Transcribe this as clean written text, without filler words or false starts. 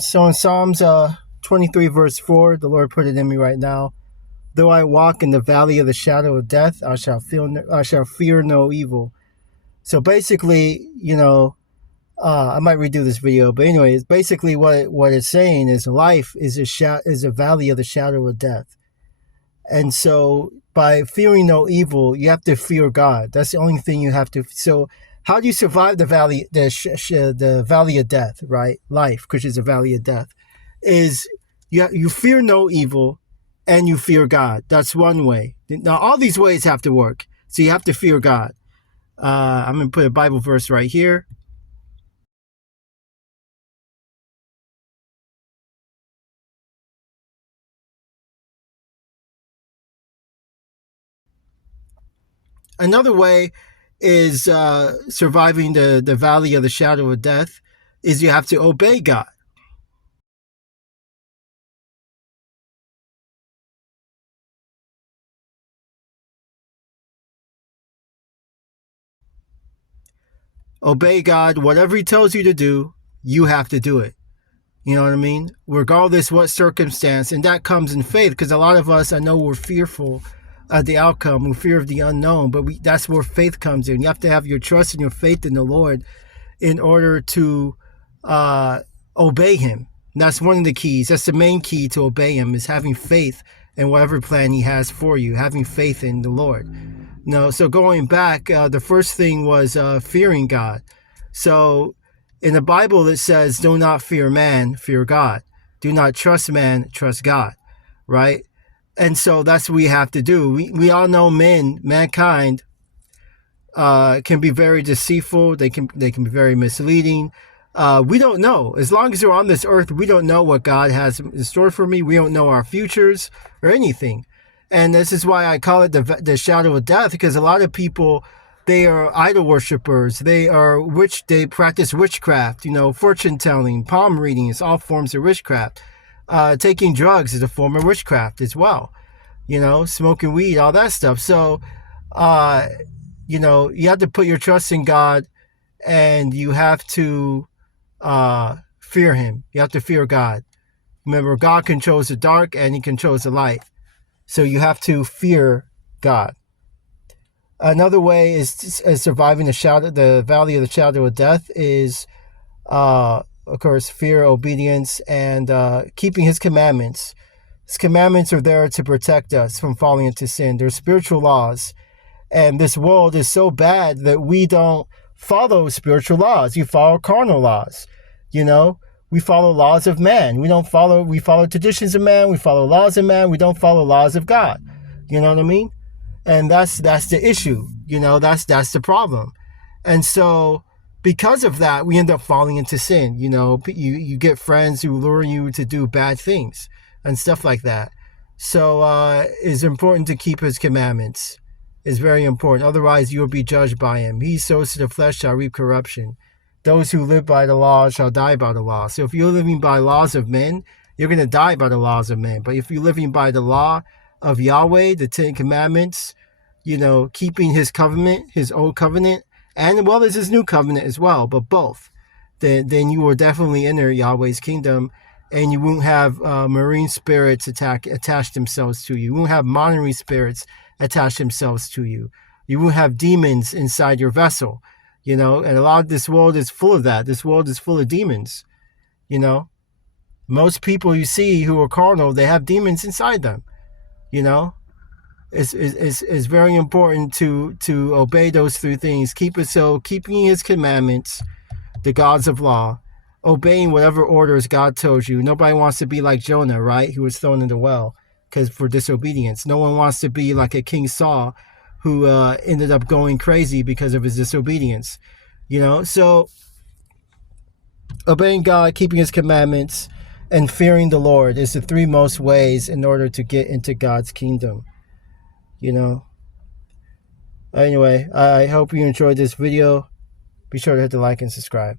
So in Psalms 23 verse 4, the Lord put it in me right now. Though I walk in the valley of the shadow of death, I shall fear no evil. So basically, I might redo this video, but anyway, it's basically what it's saying is life is a valley of the shadow of death. And so by fearing no evil, you have to fear God. That's the only thing you have to. So how do you survive the valley, the valley of death, right? Life, which is a valley of death, is you fear no evil and you fear God. That's one way. Now, all these ways have to work. So you have to fear God. I'm going to put a Bible verse right here. Another way is surviving the valley of the shadow of death is you have to obey God. Obey God. Whatever he tells you to do, you have to do it. You know what I mean? Regardless what circumstance. And that comes in faith, because a lot of us, I know we're fearful of the outcome. We fear of the unknown, but that's where faith comes in. You have to have your trust and your faith in the Lord in order to obey him. And that's one of the keys. That's the main key to obey him, is having faith in whatever plan he has for you, having faith in the Lord. No, so going back, the first thing was fearing God. So in the Bible, it says, do not fear man, fear God. Do not trust man, trust God, right? And so that's what we have to do. We all know mankind can be very deceitful. They can be very misleading. We don't know. As long as we're on this earth, we don't know what God has in store for me. We don't know our futures or anything. And this is why I call it the shadow of death, because a lot of people, they are idol worshippers. They practice witchcraft, fortune telling, palm reading. It's all forms of witchcraft. Taking drugs is a form of witchcraft as well. Smoking weed, all that stuff. So, you have to put your trust in God, and you have to fear him. You have to fear God. Remember, God controls the dark and he controls the light. So you have to fear God. Another way is surviving the valley of the shadow of death is, of course, fear, obedience, and keeping his commandments. His commandments are there to protect us from falling into sin. They're spiritual laws. And this world is so bad that we don't follow spiritual laws. You follow carnal laws. We follow laws of man. We follow traditions of man. We follow laws of man. We don't follow laws of God. You know what I mean? And that's the issue. That's the problem. And so because of that, we end up falling into sin. You get friends who lure you to do bad things and stuff like that. So it's important to keep his commandments. It's very important. Otherwise, you will be judged by him. He sows to the flesh shall reap corruption. Those who live by the law shall die by the law. So if you're living by laws of men, you're going to die by the laws of men. But if you're living by the law of Yahweh, the Ten Commandments, keeping his covenant, his old covenant, and well as his new covenant as well, but both, then you will definitely enter Yahweh's kingdom, and you won't have marine spirits attach themselves to you. You won't have monitoring spirits attach themselves to you. You won't have demons inside your vessel. And a lot of this world is full of that. This world is full of demons. Most people you see who are carnal, they have demons inside them. It's very important to obey those three things. Keeping his commandments, the gods of law, obeying whatever orders God tells you. Nobody wants to be like Jonah, right? He was thrown in the well for disobedience. No one wants to be like a King Saul, who ended up going crazy because of his disobedience. So obeying God, keeping his commandments, and fearing the Lord is the three most ways in order to get into God's kingdom. Anyway, I hope you enjoyed this video. Be sure to hit the like and subscribe.